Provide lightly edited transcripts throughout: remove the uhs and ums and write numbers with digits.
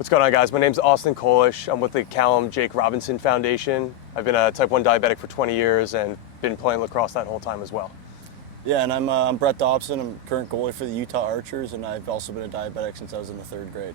What's going on, guys? My name's Austin Kolish. I'm with the Callum Jake Robinson Foundation. I've been a type 1 diabetic for 20 years and been playing lacrosse that whole time as well. Yeah, and I'm Brett Dobson. I'm current goalie for the Utah Archers, and I've also been a diabetic since I was in the 3rd grade.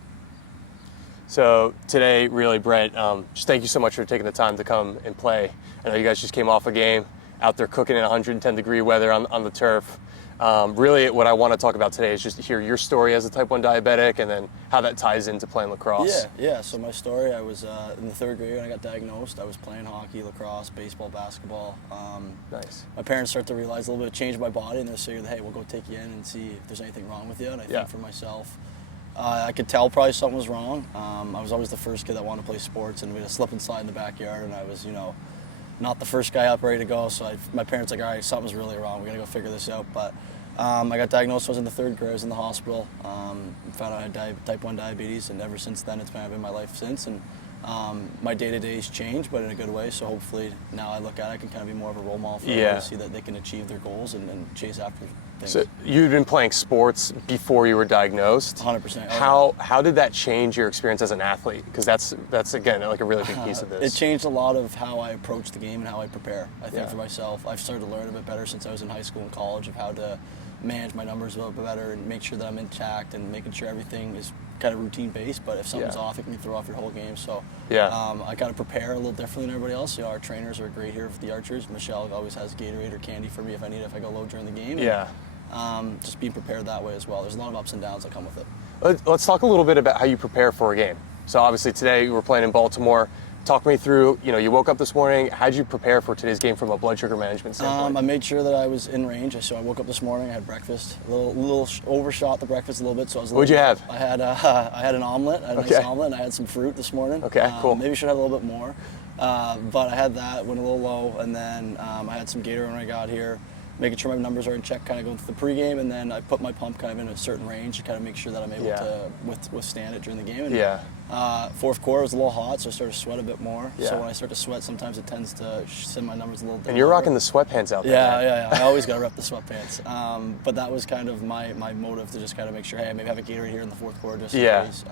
So today, really, Brett, just thank you so much for taking the time to come and play. I know you guys just came off a game out there cooking in 110-degree weather on the turf. Really, what I want to talk about today is just to hear your story as a type 1 diabetic and then how that ties into playing lacrosse. Yeah. So my story, I was in the 3rd grade when I got diagnosed. I was playing hockey, lacrosse, baseball, basketball. Nice. My parents started to realize a little bit of change in my body, and they figured, hey, we'll go take you in and see if there's anything wrong with you. And I think for myself, I could tell probably something was wrong. I was always the first kid that wanted to play sports, and we had a slip and slide in the backyard, and I was, not the first guy up ready to go. So my parents were like, all right, something's really wrong. We got to go figure this out. But I got diagnosed. I was in the 3rd grade. I was in the hospital. Found out I had type 1 diabetes, and ever since then, it's been my life since. And my day-to-days changed, but in a good way. So hopefully now I look at it, I can kind of be more of a role model for everyone to see that they can achieve their goals and chase after things. So you'd been playing sports before you were diagnosed. 100%. How did that change your experience as an athlete? Because that's again like a really big piece of this. It changed a lot of how I approach the game and how I prepare. I think for myself, I've started to learn a bit better since I was in high school and college of how to manage my numbers a little bit better and make sure that I'm intact and making sure everything is kind of routine based, but if something's off, it can throw off your whole game. So I got to prepare a little differently than everybody else. Our trainers are great here for the Archers. Michelle always has Gatorade or candy for me if I need it, if I go low during the game. And, just being prepared that way as well. There's a lot of ups and downs that come with it. Let's talk a little bit about how you prepare for a game. So obviously today you were playing in Baltimore. Talk me through, you woke up this morning. How did you prepare for today's game from a blood sugar management standpoint? I made sure that I was in range. So I woke up this morning, I had breakfast, a little overshot the breakfast a little bit. So I was. What'd you have? I had an omelet, a nice omelet, and I had some fruit this morning. Okay, cool. Maybe should have a little bit more, but I had that, went a little low, and then I had some Gatorade when I got here, making sure my numbers are in check, kind of going through the pregame, and then I put my pump kind of in a certain range to kind of make sure that I'm able to withstand it during the game. And, 4th quarter was a little hot, so I started to sweat a bit more. So when I start to sweat, sometimes it tends to send my numbers a little bit. And you're rocking the sweatpants out there. Yeah. I always got to rep the sweatpants. But that was kind of my motive to just kind of make sure, hey, I maybe have a Gatorade here in the 4th quarter just in case.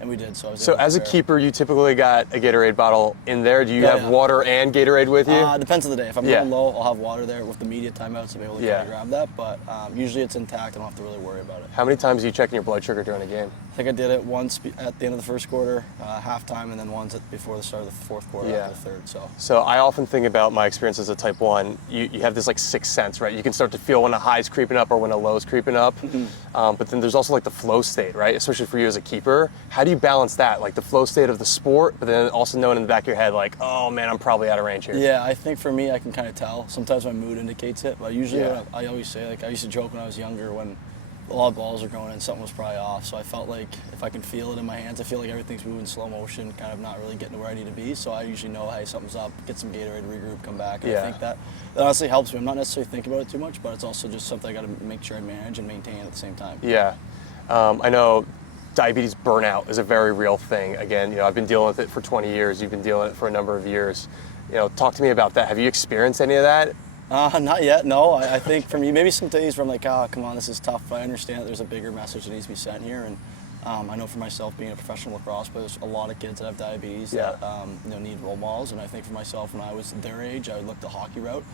And we did. So as a keeper, you typically got a Gatorade bottle in there. Do you have water and Gatorade with you? Depends on the day. If I'm going low, I'll have water there with the immediate timeouts to be able to kind of grab that. But usually it's intact. I don't have to really worry about it. How many times are you checking your blood sugar during a game? I think I did it once at the end of the 1st quarter, halftime, and then once before the start of the 4th quarter after the 3rd. So I often think about my experience as a type 1. You have this like sixth sense, right? You can start to feel when a high's creeping up or when a low's creeping up. But then there's also like the flow state, right? Especially for you as a keeper. How do you balance that? Like the flow state of the sport, but then also knowing in the back of your head, like, oh man, I'm probably out of range here. Yeah, I think for me, I can kind of tell. Sometimes my mood indicates it, but usually I always say, like I used to joke when I was younger when a lot of balls are going in, something was probably off. So I felt like if I can feel it in my hands, I feel like everything's moving in slow motion, kind of not really getting to where I need to be. So I usually know, hey, something's up, get some Gatorade, regroup, come back. And I think that honestly helps me. I'm not necessarily thinking about it too much, but it's also just something I got to make sure I manage and maintain at the same time. Yeah, I know diabetes burnout is a very real thing. Again, I've been dealing with it for 20 years. You've been dealing with it for a number of years. Talk to me about that. Have you experienced any of that? Not yet, no. I think for me, maybe some days where I'm like, come on, this is tough. But I understand that there's a bigger message that needs to be sent here. And I know for myself, being a professional lacrosse player, there's a lot of kids that have diabetes that need role models. And I think for myself, when I was their age, I would look the hockey route.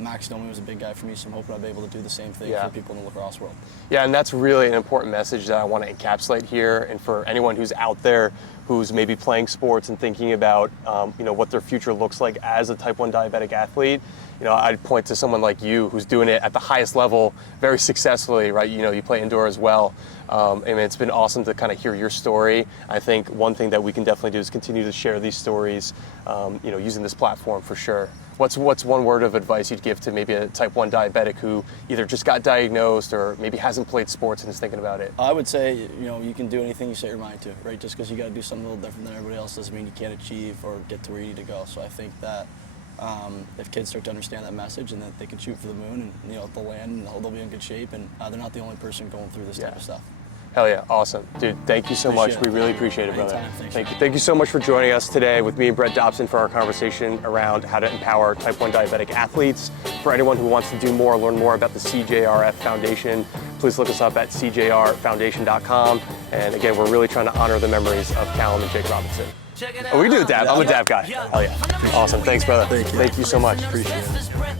Max Domi was a big guy for me, so I'm hoping I'll be able to do the same thing for people in the lacrosse world. Yeah, and that's really an important message that I want to encapsulate here. And for anyone who's out there who's maybe playing sports and thinking about what their future looks like as a type 1 diabetic athlete, I'd point to someone like you who's doing it at the highest level very successfully, right? You play indoor as well. And it's been awesome to kind of hear your story. I think one thing that we can definitely do is continue to share these stories, using this platform for sure. What's one word of advice you'd give to maybe a type 1 diabetic who either just got diagnosed or maybe hasn't played sports and is thinking about it? I would say, you can do anything you set your mind to, right? Just because you got to do something a little different than everybody else doesn't mean you can't achieve or get to where you need to go. So I think that if kids start to understand that message and that they can shoot for the moon and they'll land and they'll be in good shape, and they're not the only person going through this type of stuff. Hell yeah, awesome. Dude, thank you so much. We really appreciate it, brother. Thank you. Thank you so much for joining us today with me and Brett Dobson for our conversation around how to empower type 1 diabetic athletes. For anyone who wants to do more, learn more about the CJRF Foundation, please look us up at cjrfoundation.com. And again, we're really trying to honor the memories of Callum and Jake Robinson. Oh, we can do a dab. I'm a dab guy. Hell yeah. Awesome. Thanks, brother. Thank you. Thank you so much. Appreciate it.